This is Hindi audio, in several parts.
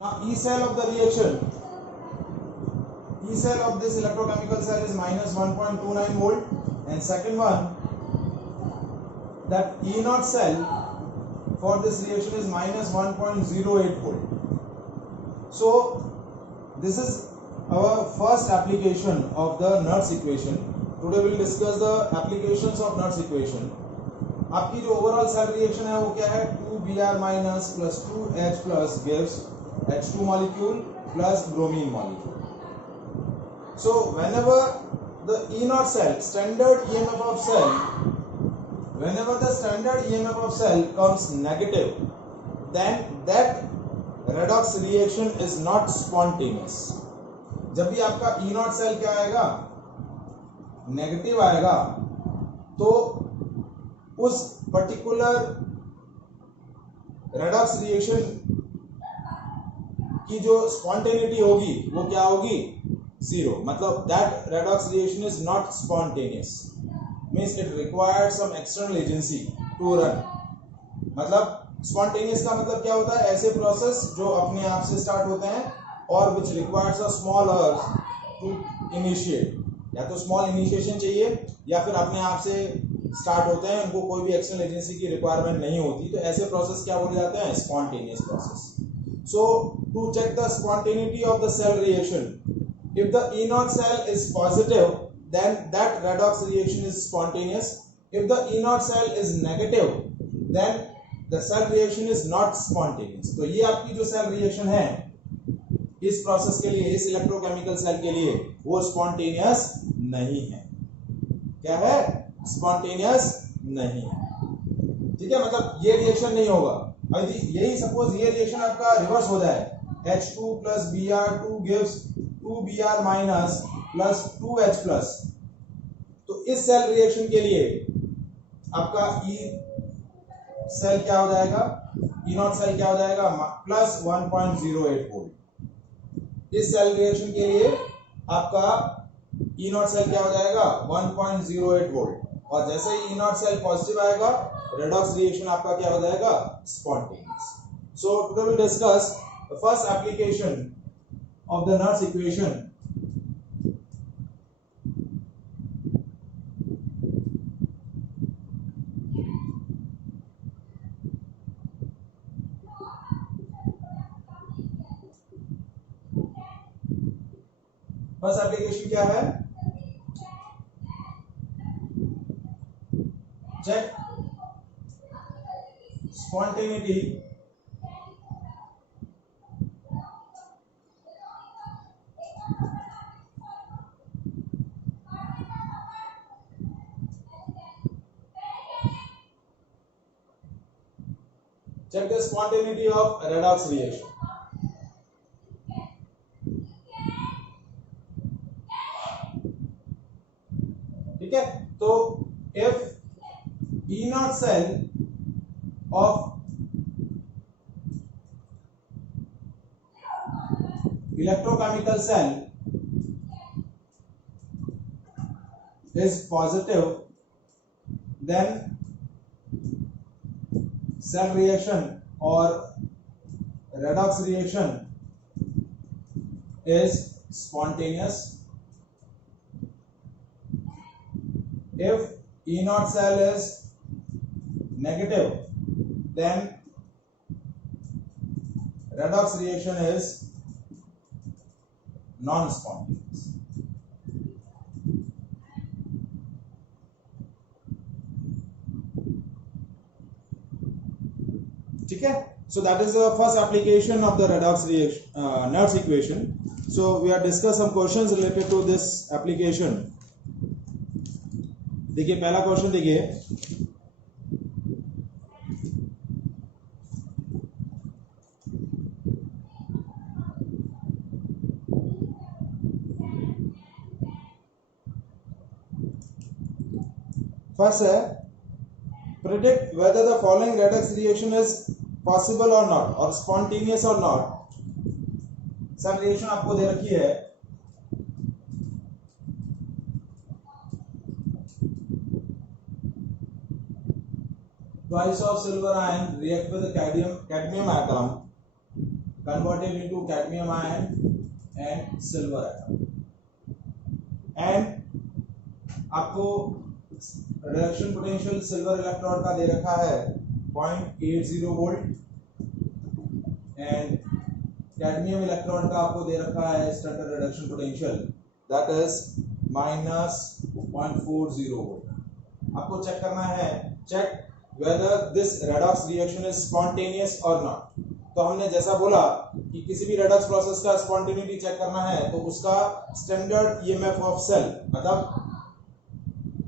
Now E cell of the reaction, E cell of this electrochemical cell is minus 1.29 volt, and second one, that E naught cell for this reaction is minus 1.08 volt. So this is our first application of the Nernst equation. Today we will discuss the applications of Nernst equation. आपकी जो ओवरऑल सेल रिएक्शन है वो क्या है, 2Br minus plus 2H plus gives H2 molecule plus bromine molecule. So whenever the E naught cell, standard EMF of cell, whenever the standard EMF of cell comes negative, then that redox reaction is not spontaneous. जब भी आपका E naught cell क्या आएगा, नेगेटिव आएगा, तो उस पर्टिकुलर रेडॉक्स रिएक्शन की जो स्पॉन्टेनिटी होगी वो क्या होगी, जीरो. मतलब that redox reaction is not spontaneous, means it required some external agency to run. मतलब स्पॉन्टेनियस का मतलब क्या होता है, ऐसे प्रोसेस जो अपने आप से स्टार्ट होते हैं और which requires a small earth to initiate. या तो स्मॉल इनिशिएशन चाहिए या फिर अपने आप से स्टार्ट होते हैं, उनको कोई भी एक्सटर्नल एजेंसी की रिक्वायरमेंट नहीं होती, तो ऐसे प्रोसेस क्या बोले जाते हैं, spontaneous process. So to check the spontaneity of the cell reaction, if the E naught cell is positive then that redox reaction is spontaneous. If the E naught cell is negative then the cell reaction is not spontaneous. तो ये आपकी जो सेल रिएक्शन है इस प्रोसेस के लिए, इस इलेक्ट्रोकेमिकल सेल के लिए वो स्पॉन्टेनियस नहीं है. क्या है, स्पॉन्टेनियस नहीं है. ठीक है, मतलब ये रिएक्शन नहीं होगा. अब यही सपोज ये रिएक्शन आपका रिवर्स हो जाए, H2 plus Br2 gives 2Br minus plus 2H plus, तो इस सेल रिएक्शन के लिए आपका E सेल क्या हो जाएगा, E naught सेल क्या हो जाएगा, प्लस 1.08 वोल्ट. इस सेल रिएक्शन के लिए आपका E naught सेल क्या हो जाएगा, 1.08 वोल्ट. और जैसे ही E naught सेल पॉजिटिव आएगा, रेडॉक्स रिएक्शन आपका क्या हो जाएगा, spontaneous. So today we will discuss the first application of the Nernst equation. First application क्या है, check spontaneity of redox reaction. ठीक है, तो if E naught cell of electrochemical cell is positive, then cell reaction or redox reaction is spontaneous. If E naught cell is negative, then redox reaction is non-spontaneous. ठीक है, so that is the first application of the redox reaction, Nernst equation. So we are discuss some questions related to this application. देखिए पहला क्वेश्चन देखिए, फर्स्ट है, predict whether the following redox reaction is possible or not or spontaneous or not. Cell reaction आपको दे रखी है, twice of silver ion react with the cadmium atom converted into cadmium ion and silver atom. And आपको रिडक्शन पोटेंशियल सिल्वर इलेक्ट्रोड का दे रखा है 0.80 वोल्ट एंड कैडमियम इलेक्ट्रोड का आपको दे रखा है standard reduction potential that is -0.40 volt. आपको चेक करना है, check whether this redox reaction is spontaneous or not. तो हमने जैसा बोला कि किसी भी रेडॉक्स प्रोसेस का स्पॉन्टेनिटी चेक करना है तो उसका स्टैंडर्ड ईएमएफ ऑफ सेल, मतलब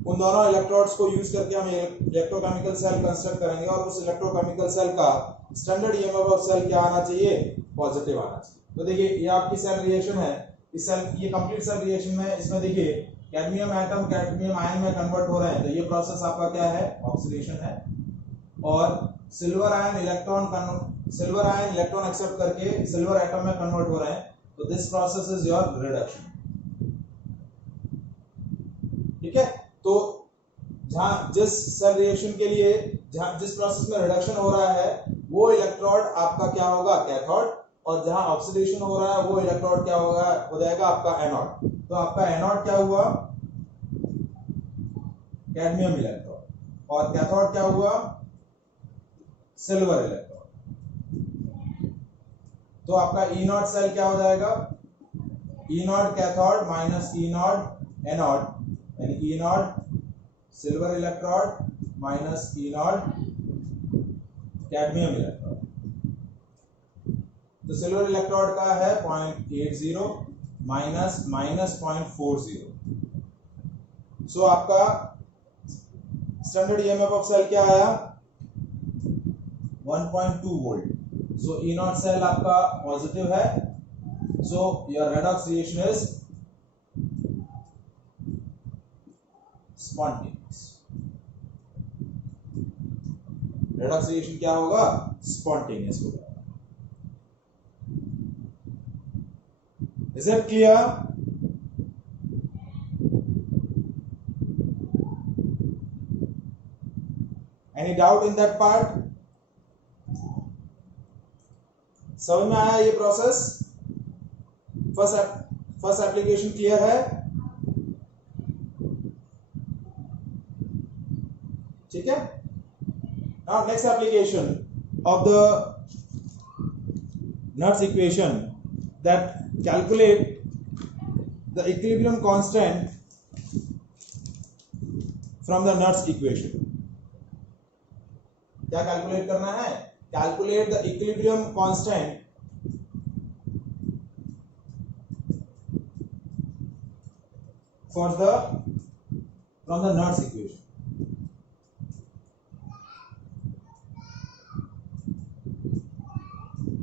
उन दोनों इलेक्ट्रोड्स को यूज करके हम इलेक्ट्रोकेमिकल सेल कंस्ट्रक्ट करेंगे और उस इलेक्ट्रोकेमिकल सेल का स्टैंडर्ड ईएमएफ ऑफ सेल क्या आना चाहिए, पॉजिटिव आना चाहिए. तो देखिए ये आपकी सेल रिएक्शन है, इस सेल ये कंप्लीट सेल रिएक्शन में इसमें देखिए कैडमियम एटम कैडमियम आयन में कन्वर्ट हो रहे हैं. तो ये प्रोसेस आपका क्या है, ऑक्सीडेशन है. और सिल्वर आयन इलेक्ट्रॉन एक्सेप्ट करके सिल्वर एटम में कन्वर्ट हो रहे हैं. तो this process is your reduction. ठीक है. तो जहां जिस सेल रिएक्शन के लिए जहां जिस प्रोसेस में रिडक्शन हो रहा है वो इलेक्ट्रोड आपका क्या होगा, कैथोड, और जहां ऑक्सीडेशन हो रहा है वो इलेक्ट्रोड क्या होगा, हो जाएगा आपका एनोड. तो आपका एनोड क्या हुआ, कैडमियम इलेक्ट्रोड, और कैथोड क्या हुआ, सिल्वर इलेक्ट्रोड. तो आपका ई नॉट सेल क्या हो जाएगा, E naught cathode minus E naught anode, यानी E naught silver electrode minus E naught cadmium electrode. तो सिल्वर इलेक्ट्रोड का है 0.80 माइनस -0.40. सो आपका स्टैंडर्ड ईएमएफ ऑफ सेल क्या आया, 1.2 volt. So E naught cell आपका पॉजिटिव है. So your redox reaction is spontaneous. Redox reaction क्या होगा, स्पॉन्टेनियस होगा. Is it clear? Any doubt in that part? समझ में आया ये प्रोसेस? फर्स्ट एप्लीकेशन क्लियर है? ठीक है. Now next application of the Nernst equation that calculate the equilibrium constant from the Nernst equation. क्या कैलकुलेट करना है, calculate the equilibrium constant from the Nernst equation.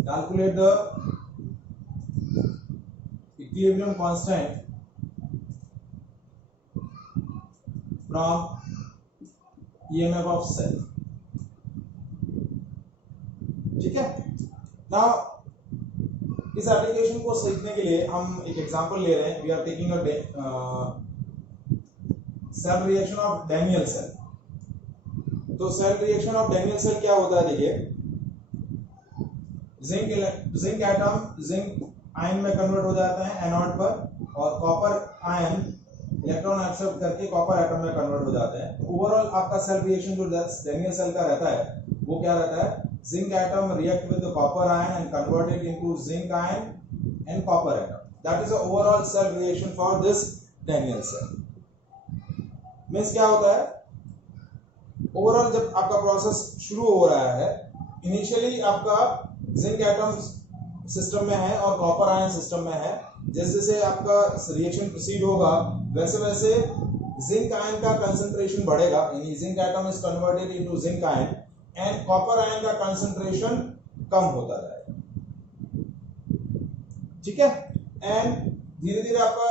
Calculate the equilibrium constant from EMF of cell. ठीक है. नाउ इस एप्लीकेशन को सीखने के लिए हम एक एग्जांपल ले रहे हैं. We are taking a cell reaction of Daniell cell. तो cell reaction of Daniell cell क्या होता है, देखिए जिंक एटम जिंक आयन में कन्वर्ट हो जाते हैं एनोड पर, और कॉपर आयन इलेक्ट्रॉन एक्सेप्ट करके कॉपर एटम में कन्वर्ट हो जाते हैं. ओवरऑल आपका सेल रिएक्शन जो डैनियल सेल का रहता है वो क्या रहता है, zinc atom react with the copper ion and convert it into zinc ion and copper atom. That is the overall cell reaction for this Daniell cell. Means क्या होता है, ओवरऑल जब आपका प्रोसेस शुरू हो रहा है, इनिशियली आपका जिंक एटम सिस्टम में है और कॉपर आयन सिस्टम में है. जैसे जैसे आपका रिएक्शन प्रोसीड होगा वैसे वैसे जिंक आयन का कंसंट्रेशन बढ़ेगा, यानी zinc atom is converted into zinc ion and copper ion का कंसंट्रेशन कम होता जाएगा. ठीक है. एंड धीरे धीरे आपका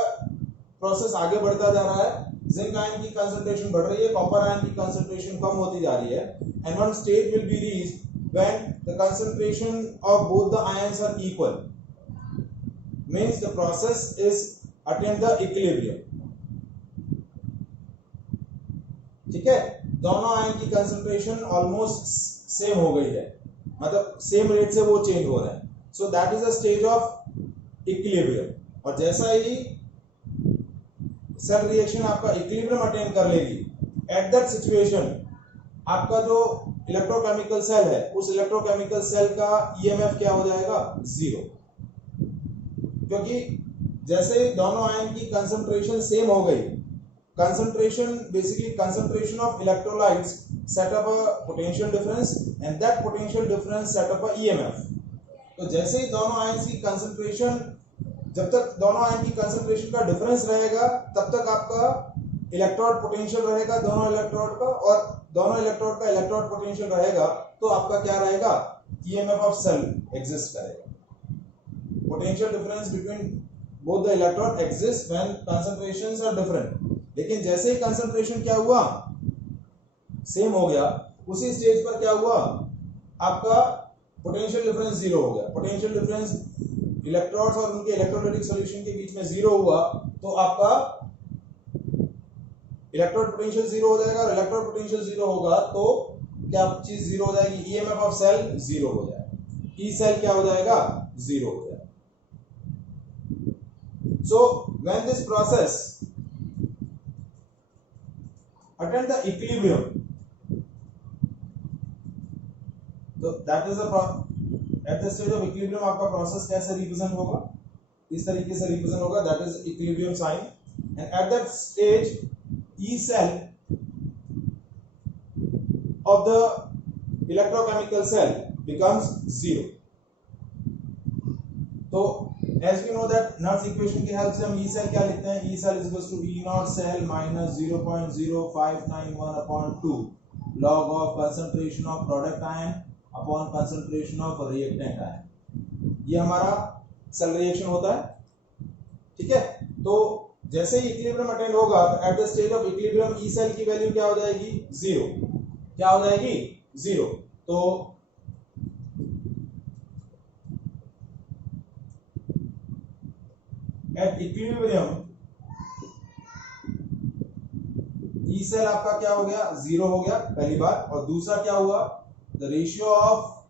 प्रोसेस आगे बढ़ता जा रहा है. जिंक आयन की कंसंट्रेशन बढ़ रही है, कॉपर आयन की कंसंट्रेशन कम होती जा रही है. And one stage will be reached when the concentration of both the ions are equal, means the process is attain the equilibrium. ठीक है. दोनों आयन की कंसंट्रेशन ऑलमोस्ट सेम हो गई है, मतलब सेम रेट से वो चेंज हो रहे हैं. So that is a stage of equilibrium. और जैसा ही सेल रिएक्शन आपका इक्विलिब्रियम अटेन कर लेगी, एट दैट सिचुएशन आपका जो इलेक्ट्रोकेमिकल सेल है उस इलेक्ट्रोकेमिकल सेल का ईएमएफ क्या हो जाएगा, जीरो। क्योंकि जैसे दोनों आयन की कंसंट्रेशन सेम हो गई, concentration basically concentration of electrolytes set up a potential difference and that potential difference set up a EMF। तो जैसे ही दोनों आयन की कंसंट्रेशन, जब तक दोनों आयन की कंसंट्रेशन का डिफरेंस रहेगा तब तक आपका इलेक्ट्रोड पोटेंशियल रहेगा दोनों इलेक्ट्रोड का, और दोनों इलेक्ट्रोड का इलेक्ट्रोड पोटेंशियल रहेगा तो आपका क्या रहेगा, EMF ऑफ सेल एग्जिस्ट करेगा। Potential difference between both the electrode exist when concentrations are different. लेकिन जैसे ही कंसंट्रेशन क्या हुआ, सेम हो गया, उसी स्टेज पर क्या हुआ, आपका पोटेंशियल डिफरेंस जीरो हो गया। पोटेंशियल डिफरेंस इलेक्ट्रॉन्स और उनके इलेक्ट्रोलाइटिक सॉल्यूशन के बीच में जीरो हुआ तो आपका इलेक्ट्रोड पोटेंशियल जीरो हो जाएगा, और इलेक्ट्रोड पोटेंशियल जीरो होगा तो क्या चीज जीरो हो जाएगी, ईएमएफ ऑफ सेल जीरो हो जाएगा, ई सेल क्या हो जाएगा, जीरो हो जाएगा। So when this process attain the equilibrium, तो that is the at the stage of equilibrium आपका प्रोसेस कैसे रिप्रेजेंट होगा, इस तरीके से रिप्रेजेंट होगा, that is equilibrium sign, and at that stage E cell of the electrochemical cell becomes zero। तो as we know that Nernst equation की हेल्प से हम E cell क्या लिखते हैं, E cell is equals to E naught cell minus 0.0591 upon 2 log of concentration of product ion upon concentration of reactant ion। ये हमारा सेल रिएक्शन होता है, ठीक है। तो जैसे ही इक्विलिब्रियम अटेंड होगा तो at the stage of equilibrium E cell की वैल्यू क्या हो जाएगी, जीरो। क्या हो जाएगी, जीरो। तो एट इक्विलिब्रियम ई सेल आपका क्या हो गया, जीरो हो गया पहली बार, और दूसरा क्या हुआ, the ratio of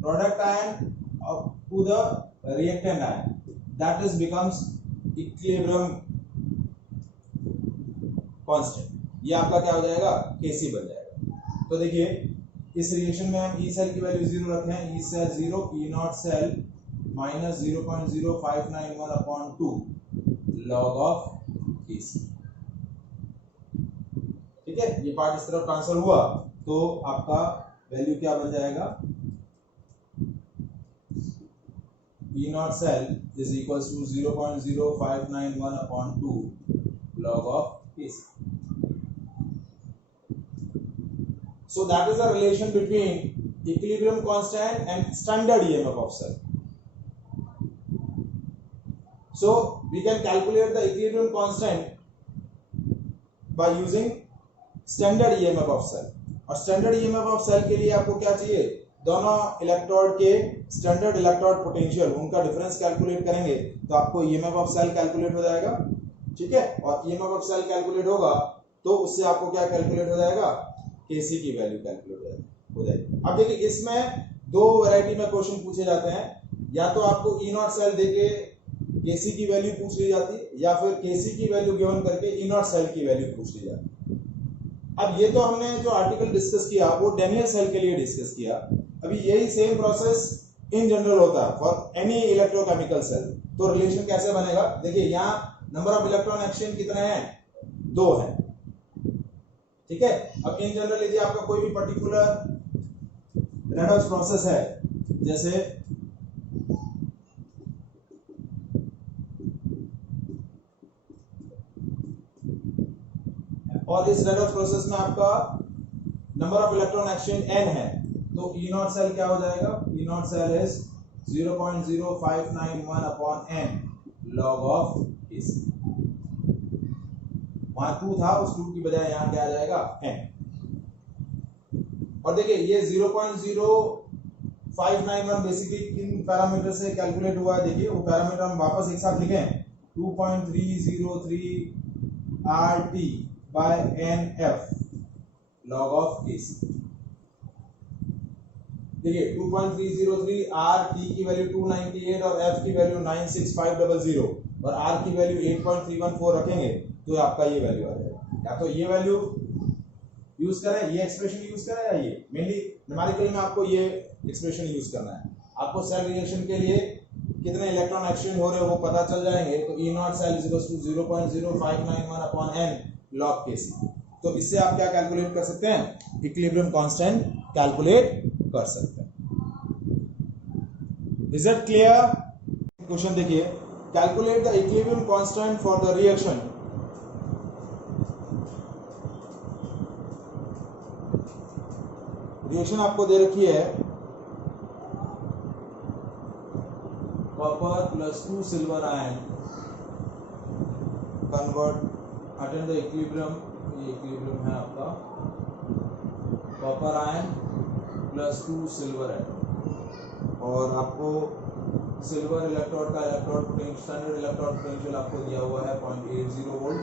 product ion to the reactant ion that is becomes equilibrium constant. ये आपका क्या हो जाएगा, Kc बन जाएगा। तो देखिए इस रिएक्शन में हम ई सेल की वैल्यू जीरो रखे हैं, E cell zero, E naught cell minus 0.0591 upon 2 log of Kc। ठीक है, ये पार्ट इस तरफ ट्रांसफर हुआ तो आपका वैल्यू क्या बन जाएगा, E naught cell is equals to 0.0591 upon 2 log of Kc। So that is the relation between equilibrium constant and standard EMF of cell। So we can calculate the equilibrium constant by using standard EMF of cell। और standard EMF of cell के लिए आपको क्या चाहिए, दोनों इलेक्ट्रोड के स्टैंडर्ड इलेक्ट्रोड पोटेंशियल उनका डिफरेंस कैलकुलेट करेंगे तो आपको EMF of cell कैलकुलेट हो जाएगा, ठीक है। और EMF of cell कैलकुलेट होगा तो उससे आपको क्या कैलकुलेट हो जाएगा, Kc की वैल्यू कैलकुलेट हो जाएगी। अब देखिए इसमें दो वैरायटी में क्वेश्चन पूछे जाते हैं, या तो आपको E नॉट सेल देके Kc की वैल्यू पूछ ली जाती है, या फिर Kc की वैल्यू गिवन करके E नॉट सेल की वैल्यू पूछ ली जाती है। अब ये तो हमने जो आर्टिकल डिस्कस किया वो डेनियल सेल के लिए डिस्कस किया। अभी यही सेम प्रोसेस इन जनरल होता है फॉर एनी इलेक्ट्रोकेमिकल सेल। तो रिलेशन कैसे बनेगा, देखिए यहाँ नंबर ऑफ इलेक्ट्रॉन एक्सचेंज कितने हैं, 2 हैं, ठीक है। अब इन जनरल यदि आपका कोई भी पर्टिकुलर रेडॉक्स प्रोसेस है, जैसे और इस रेडॉक्स प्रोसेस में आपका number of electron exchange n है, तो E नॉट सेल क्या हो जाएगा, E naught cell is 0.0591 upon n log of Kc। वहां 2 था, उस 2 की बजाय यहाँ क्या आ जाएगा, n। और देखिए ये 0.0591 बेसिकली किन पैरामीटर से कैलकुलेट हुआ है, देखिए वो पैरामीटर हम वापस एक साथ लिखें, 2.303 RT by NF log of Kc। देखिए 2.303 आर टी की वैल्यू 298 और एफ की वैल्यू 96500 और आर की वैल्यू 8.314 रखेंगे तो आपका ये वैल्यू आ जाएगा। या तो ये वैल्यू यूज करें, ये एक्सप्रेशन यूज करें, या ये मेनली न्यूमेरिकल में आपको ये एक्सप्रेशन यूज करना है। आपको सेल रिएक्शन के लिए कितने इलेक्ट्रॉन एक्सचेंज हो रहे हैं वो पता चल जाएंगे। तो E naught cell is equal to 0.0591 upon n log Kc। तो इससे आप क्या कैलकुलेट कर सकते हैं, इक्विलिब्रियम कांस्टेंट कैलकुलेट कर सकते हैं। Is it clear? क्वेश्चन देखिए, calculate the equilibrium constant for the reaction reaction आपको दे रखी है copper plus 2 silver ion convert attain the equilibrium, ये इक्विलिब्रियम है आपका copper ion plus 2 silver atom, और आपको सिल्वर इलेक्ट्रोड का electrode potential, standard electrode potential आपको दिया हुआ है 0.80 वोल्ट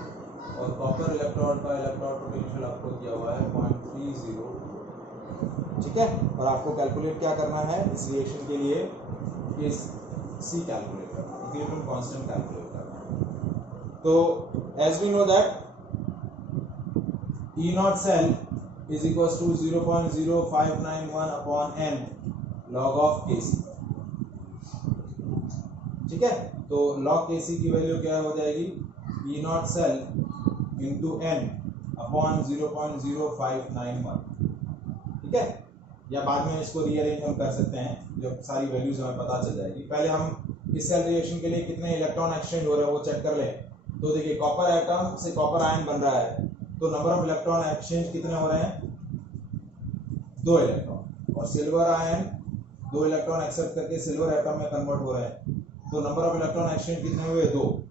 और कॉपर इलेक्ट्रोड का इलेक्ट्रोड पोटेंशियल आपको दिया हुआ है 0.30। ठीक है, और आपको कैलकुलेट क्या करना है इस रिएक्शन के लिए, इस सी कैलकुलेट करना है, इक्विलिब्रियम कांस्टेंट कैलकुलेट करना है। तो as we know that E naught cell is equals to 0.0591 upon n log of Kc। ठीक है, तो log Kc की वैल्यू क्या हो जाएगी, E naught cell into n upon 0.0591। ठीक है, या बाद में इसको रीअरेंज हम कर सकते हैं जब सारी वैल्यूज हमें पता चल जाएगी। पहले हम इस सेल रिएक्शन के लिए कितने इलेक्ट्रॉन एक्सचेंज हो रहे हैं वो चेक कर लें। तो देखिए कॉपर एटम से कॉपर आयन बन रहा है, तो नंबर ऑफ इलेक्ट्रॉन एक्सचेंज कितने हो रहे हैं, 2 इलेक्ट्रॉन, और सिल्वर आयन 2 इलेक्ट्रॉन एक्सेप्ट करके सिल्वर एटम में कन्वर्ट हो रहे हैं, तो नंबर ऑफ इलेक्ट्रॉन एक्सचेंज कितने हुए, 2।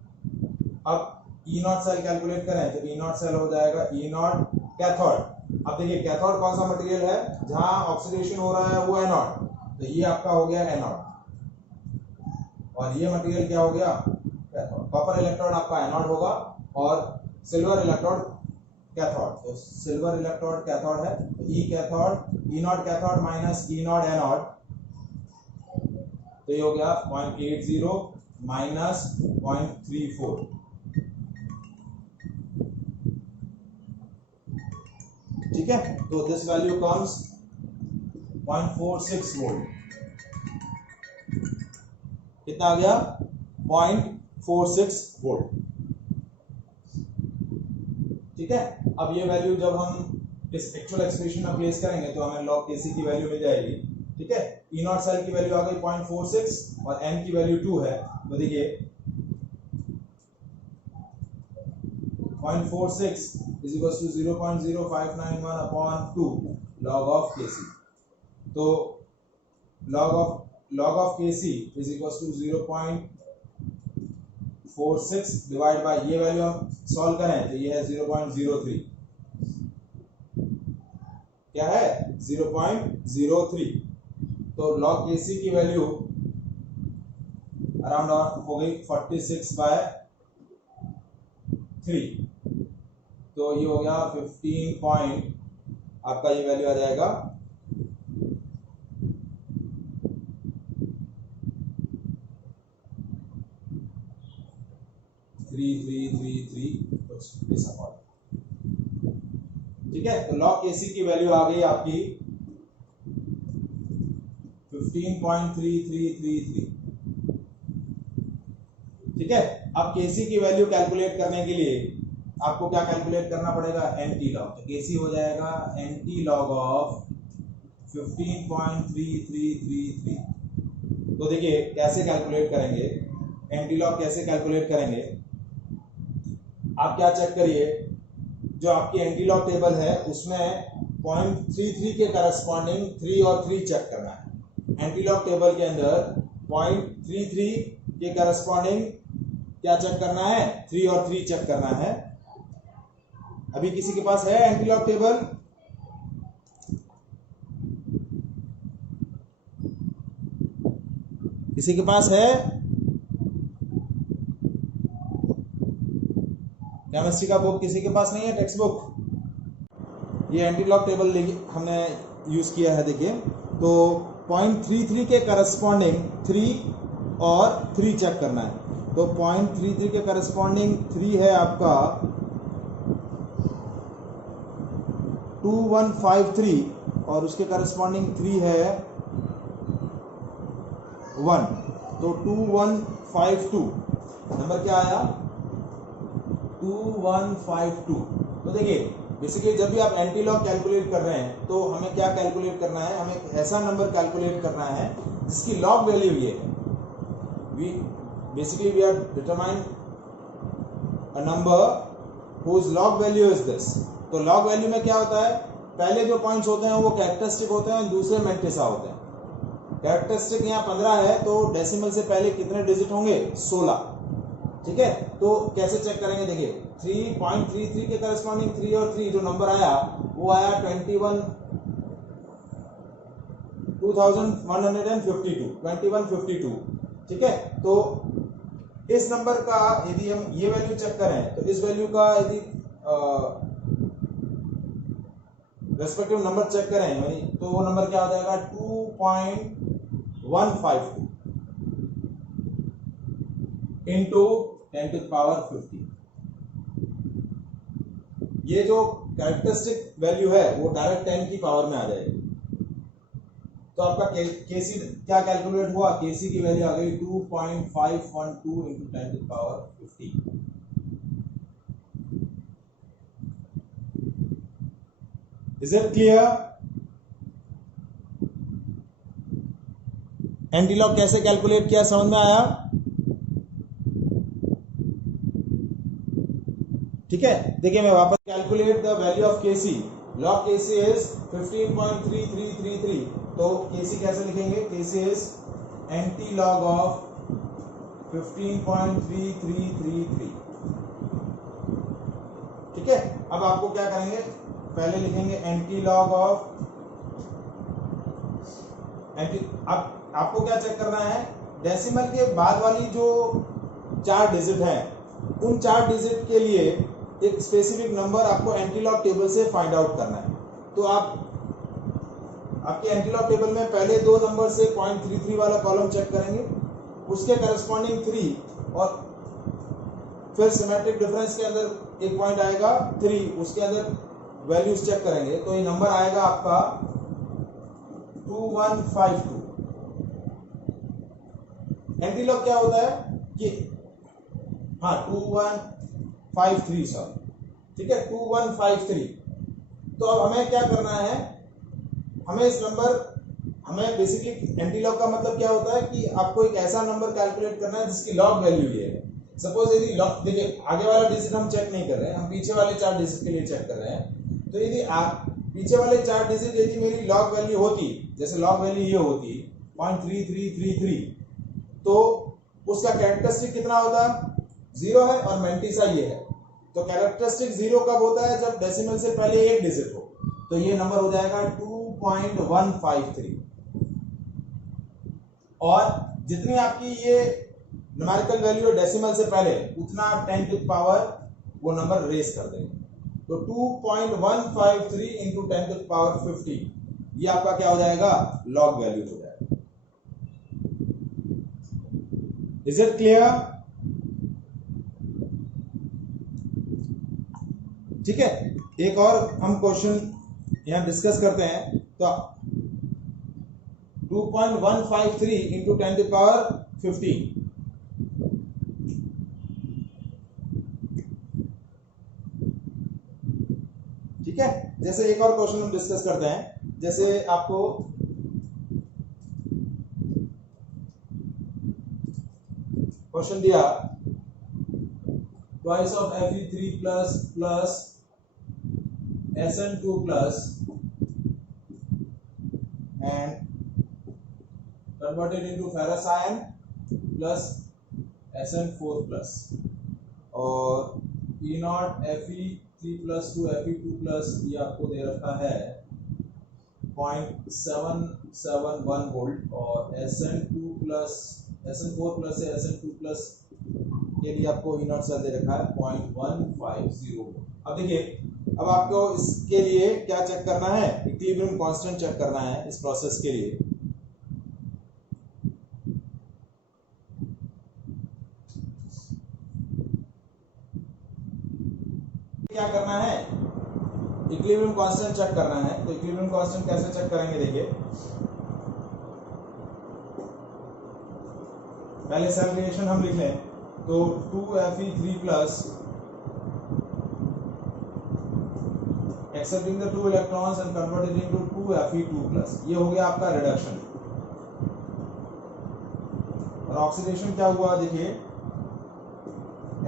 अब E नॉट सेल कैलकुलेट करें तो E नॉट सेल हो जाएगा E नॉट कैथोड। अब देखिए कैथोड कौन सा मटेरियल है, जहां ऑक्सीडेशन हो रहा है वो एनोड, तो ये आपका हो गया एनोड, और ये मटेरियल क्या हो गया, कैथोड। कॉपर इलेक्ट्रोड आपका एनोड होगा और सिल्वर इलेक्ट्रोड कैथोड, तो सिल्वर इलेक्ट्रोड कैथोड है, तो ई कैथोड, ई naught cathode minus E naught anode, तो ये हो गया 0.80 माइनस 0.34। ठीक है, तो दिस वैल्यू कम्स 0.46 वोल्ट। कितना आ गया, 0.46 वोल्ट। ठीक है, अब ये वैल्यू जब हम इस एक्चुअल एक्सप्रेशन में प्लेस करेंगे तो हमें log Kc की वैल्यू मिल जाएगी। ठीक है, E नॉट सेल की वैल्यू आ गई 0.46 और n की वैल्यू 2 है, तो देखिए 0.46 is equals to 0.0591 upon 2 log of Kc। तो log of Kc is equals to 0.46 divide by, ये वैल्यू हम सॉल्व करें तो ये है 0.03, क्या है 0.03। तो log Kc की वैल्यू अराउंड हो गई 46/3, तो ये हो गया 15 पॉइंट, आपका ये वैल्यू आ जाएगा 3333 कुछ ऐसा पॉइंट। ठीक है, तो log Kc की वैल्यू आ गई आपकी 15.3333। ठीक है, अब Kc की वैल्यू कैलकुलेट करने के लिए आपको क्या कैलकुलेट करना पड़ेगा, एंटी लॉग। तो Kc हो जाएगा एंटी लॉग ऑफ 15.3333। तो देखिए कैसे कैलकुलेट करेंगे, एंटी लॉग कैसे कैलकुलेट करेंगे, आप क्या चेक करिए, जो आपकी एंटी लॉग टेबल है उसमें 0.33 के करस्पॉन्डिंग 3 और 3 चेक करना है। एंटी लॉग टेबल के अंदर 0.33 के करस्पॉन्डिंग क्या चेक करना है, 3 और 3 चेक करना है। अभी किसी के पास है एंटी लॉग टेबल, किसी के पास है, केमिस्ट्री का बुक किसी के पास नहीं है, टेक्स्ट बुक। ये एंटी लॉग टेबल हमने यूज किया है। देखिए तो 0.33 के करस्पॉन्डिंग 3 और 3 चेक करना है। तो 0.33 के करस्पॉन्डिंग 3 है आपका 2153 और उसके करस्पॉन्डिंग 3 है 1, तो 2152 नंबर क्या आया 2152। तो देखिए बेसिकली जब भी आप एंटी लॉग कैलकुलेट कर रहे हैं तो हमें क्या कैलकुलेट करना है, हमें एक ऐसा नंबर कैलकुलेट करना है जिसकी लॉग वैल्यू ये है। We are determine a number whose log value is this. तो लॉग वैल्यू में क्या होता है, पहले जो पॉइंट्स होते हैं वो कैरेक्टरिस्टिक होते हैं, दूसरे मैंटिसा होते हैं। कैरेक्टरिस्टिक यहाँ 15 है तो डेसिमल से पहले कितने डिजिट होंगे 16, ठीक है। तो कैसे चेक करेंगे, देखिए 3.33 के करस्पॉन्डिंग 3 और 3 जो नंबर आया वो आया 2152, ठीक है। तो इस नंबर का यदि हम ये वैल्यू चेक करें तो इस वैल्यू का यदि रेस्पेक्टिव नंबर चेक करें तो वो नंबर क्या हो जाएगा 2.152 इंटू 10 to the power 50। ये जो कैरेक्टरिस्टिक वैल्यू है वो डायरेक्ट 10 की पावर में आ जाएगी। तो आपका केसी क्या कैलकुलेट हुआ, केसी की वैल्यू आ गई 2.512 into 10 to the power 50। Is it clear? Antilog कैसे कैलकुलेट किया समझ में आया? ठीक है, देखिए मैं वापस calculate the value of KC. Log KC is 15.3333। तो केसी कैसे लिखेंगे, KC is antilog of 15.3333, ठीक है। अब आपको क्या करेंगे, पहले लिखेंगे एंटी लॉग ऑफ अब आपको क्या चेक करना है, डेसिमल के बाद वाली जो 4 डिजिट है उन 4 डिजिट के लिए एक स्पेसिफिक नंबर आपको एंटीलॉग टेबल से फाइंड आउट करना है। तो आपके एंटीलॉग टेबल में पहले 2 नंबर से 0.33 वाला कॉलम चेक करेंगे, उसके करस्पॉन्डिंग 3 और फिर सिमेट्रिक डिफरेंस के अंदर एक पॉइंट आएगा 3, उसके अंदर वैल्यूज चेक करेंगे तो ये नंबर आएगा आपका 2152। एंटीलॉग क्या होता है कि 2153 सर, ठीक है 2153। तो अब हमें क्या करना है, हमें बेसिकली एंटीलॉग का मतलब क्या होता है कि आपको एक ऐसा नंबर कैलकुलेट करना है जिसकी लॉग वैल्यू ये है। सपोज यदि देखिए आगे वाला डिजिट हम चेक नहीं कर रहे हैं, हम पीछे वाले 4 डिजिट के लिए चेक कर रहे हैं। तो यदि आप पीछे वाले 4 डिजिट यदि मेरी लॉग वैल्यू होती, जैसे लॉग वैल्यू ये होती 0.3333, तो उसका कैरेक्टरिस्टिक कितना होता, 0 है और मैंटिसा ये है। तो कैरेक्टरिस्टिक 0 कब होता है, जब डेसिमल से पहले एक डिजिट हो। तो ये नंबर हो जाएगा 2.153 और जितनी आपकी ये न्यूमेरिकल वैल्यू डेसिमल से पहले उतना 10 टू द पावर वो नंबर रेस कर देंगे। तो 2.153 इंटू 10 टू द पावर 50 ये आपका क्या हो जाएगा, लॉग वैल्यू हो जाएगा। Is it clear? ठीक है, एक और हम क्वेश्चन यहां डिस्कस करते हैं। तो 2.153 इंटू 10 टू द पावर 50, ठीक है। जैसे एक और क्वेश्चन हम डिस्कस करते हैं, जैसे आपको क्वेश्चन दिया twice of Fe3 plus Sn2 plus and converted into ferrous iron plus Sn4 plus और E0 Fe3 plus 2 Fe2 plus ये आपको दे रखा है 0.771 वोल्ट और Sn4 plus से Sn2 plus के लिए आपको E0 सेल दे रखा है 0.150। अब देखिए, अब आपको इसके लिए क्या चेक करना है, इक्विलिब्रियम कांस्टेंट चेक करना है इस प्रोसेस के लिए। क्या करना है, इक्विलिब्रियम कांस्टेंट चेक करना है। तो इक्विलिब्रियम कांस्टेंट कैसे चेक करेंगे, देखिए पहले सेल रिएक्शन हम लिख लें। तो 2Fe3 plus accepting the 2 electrons and converted into 2Fe2 plus, ये हो गया आपका रिडक्शन। और ऑक्सीडेशन क्या हुआ, देखिए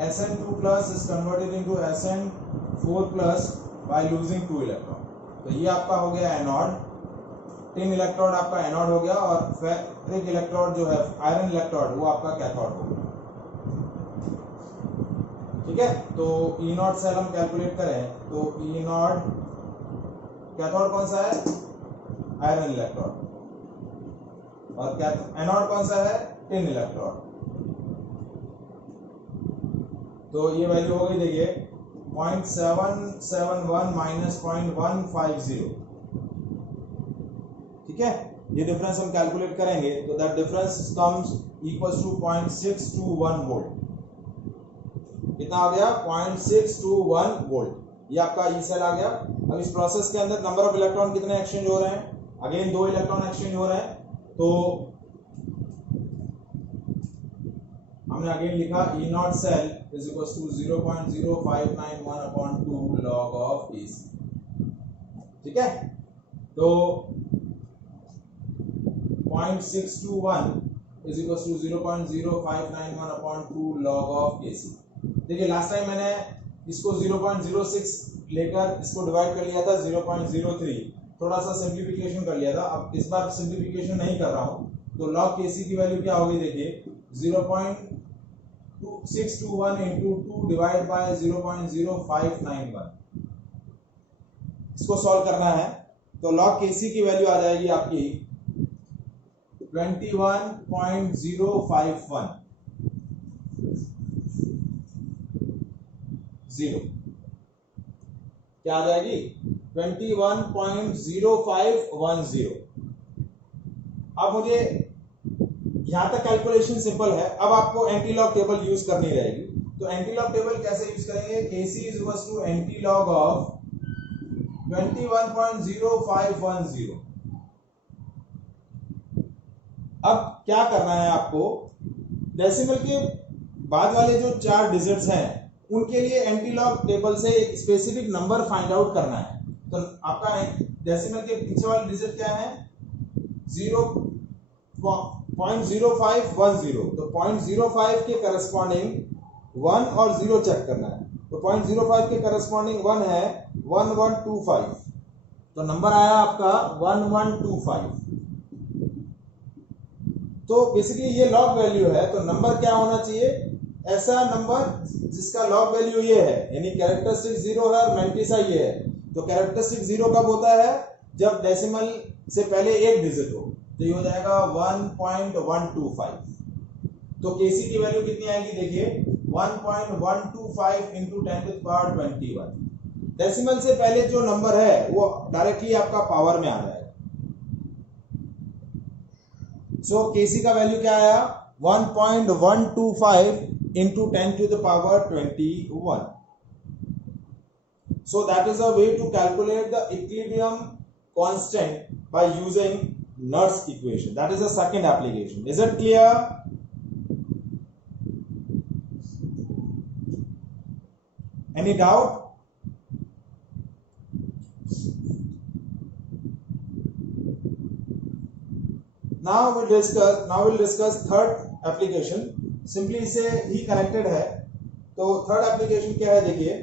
Sn2 plus is converted into Sn4 plus by losing 2 electron. तो ये आपका हो गया एनोड, टिन इलेक्ट्रोड आपका एनोड हो गया, और फेरिक इलेक्ट्रोड जो है आयरन इलेक्ट्रोड वो आपका कैथोड हो गया। ठीक है, तो ई नॉट सेल हम कैलकुलेट करें तो ई नॉट कैथोड कौन सा है, आयरन इलेक्ट्रोड, और एनोड कौन सा है, टिन इलेक्ट्रोड। तो ये वैल्यू हो गई, देखिए 0.771 माइनस 0.150। ठीक है, ये डिफरेंस हम कैलकुलेट करेंगे तो that difference comes equals to 0.621 volt. कितना आ गया, 0.621 वोल्ट। ये आपका ई सेल आ गया। अब इस प्रोसेस के अंदर नंबर ऑफ इलेक्ट्रॉन कितने एक्सचेंज हो रहे हैं, अगेन 2 इलेक्ट्रॉन एक्सचेंज हो रहे हैं। तो हमने अगेन लिखा E naught cell is equals to 0.0591 upon 2 log of AC। ठीक है, तो 0.621 is equals to 0.0591 upon 2 log of AC। देखिए लास्ट टाइम मैंने इसको 0.06 लेकर इसको डिवाइड कर लिया था 0.03, थोड़ा सा सिंप्लीफिकेशन कर लिया था। अब इस बार सिंप्लीफिकेशन नहीं कर रहा हूं, तो log KC की वैल्यू क्या होगी, देखिए 0.621 into 2 डिवाइड बाय 0.0591। इसको सॉल्व करना है तो log KC की वैल्यू आ जाएगी आपकी 21.051 0। क्या आ जाएगी, 21.0510। अब मुझे यहां तक कैलकुलेशन सिंपल है। अब आपको एंटी लॉग टेबल यूज करनी रहेगी। तो एंटी लॉग टेबल कैसे यूज करेंगे, KC is equal to antilog of 21.0510। अब क्या करना है आपको, डेसिमल के बाद वाले जो 4 डिजिट्स हैं उनके लिए एंटी लॉग टेबल से एक स्पेसिफिक नंबर फाइंड आउट करना है। तो आपका डेसिमल के पीछे वाला डिजिट क्या है, 0.0510। तो 0.05 के करस्पॉन्डिंग 1 और 0 चेक करना है। तो 0.05 के करस्पॉन्डिंग 1 है 1125, तो नंबर आया आपका 1125। तो बेसिकली ये लॉग वैल्यू है। तो नंबर क्या होना चाहिए, ऐसा नंबर जिसका लॉग वैल्यू ये है, यानी कैरेक्टरिस्टिक 0 है और मैंटिसा ये है। तो कैरेक्टरिस्टिक 0 कब होता है, जब डेसिमल से पहले एक डिजिट हो। तो ये हो जाएगा 1.125। तो KC की वैल्यू कितनी आएगी, देखिए 1.125 इंटू 10⁻21। डेसिमल से पहले जो नंबर है वो डायरेक्टली आपका पावर में आ जाएगा। सो KC का वैल्यू क्या आया, 1.125 into 10⁻21. So that is a way to calculate the equilibrium constant by using Nernst equation. That is the second application. Is it clear? Any doubt? Now we'll discuss third application. Simply इससे ही कनेक्टेड है। तो थर्ड एप्लीकेशन क्या है, देखिए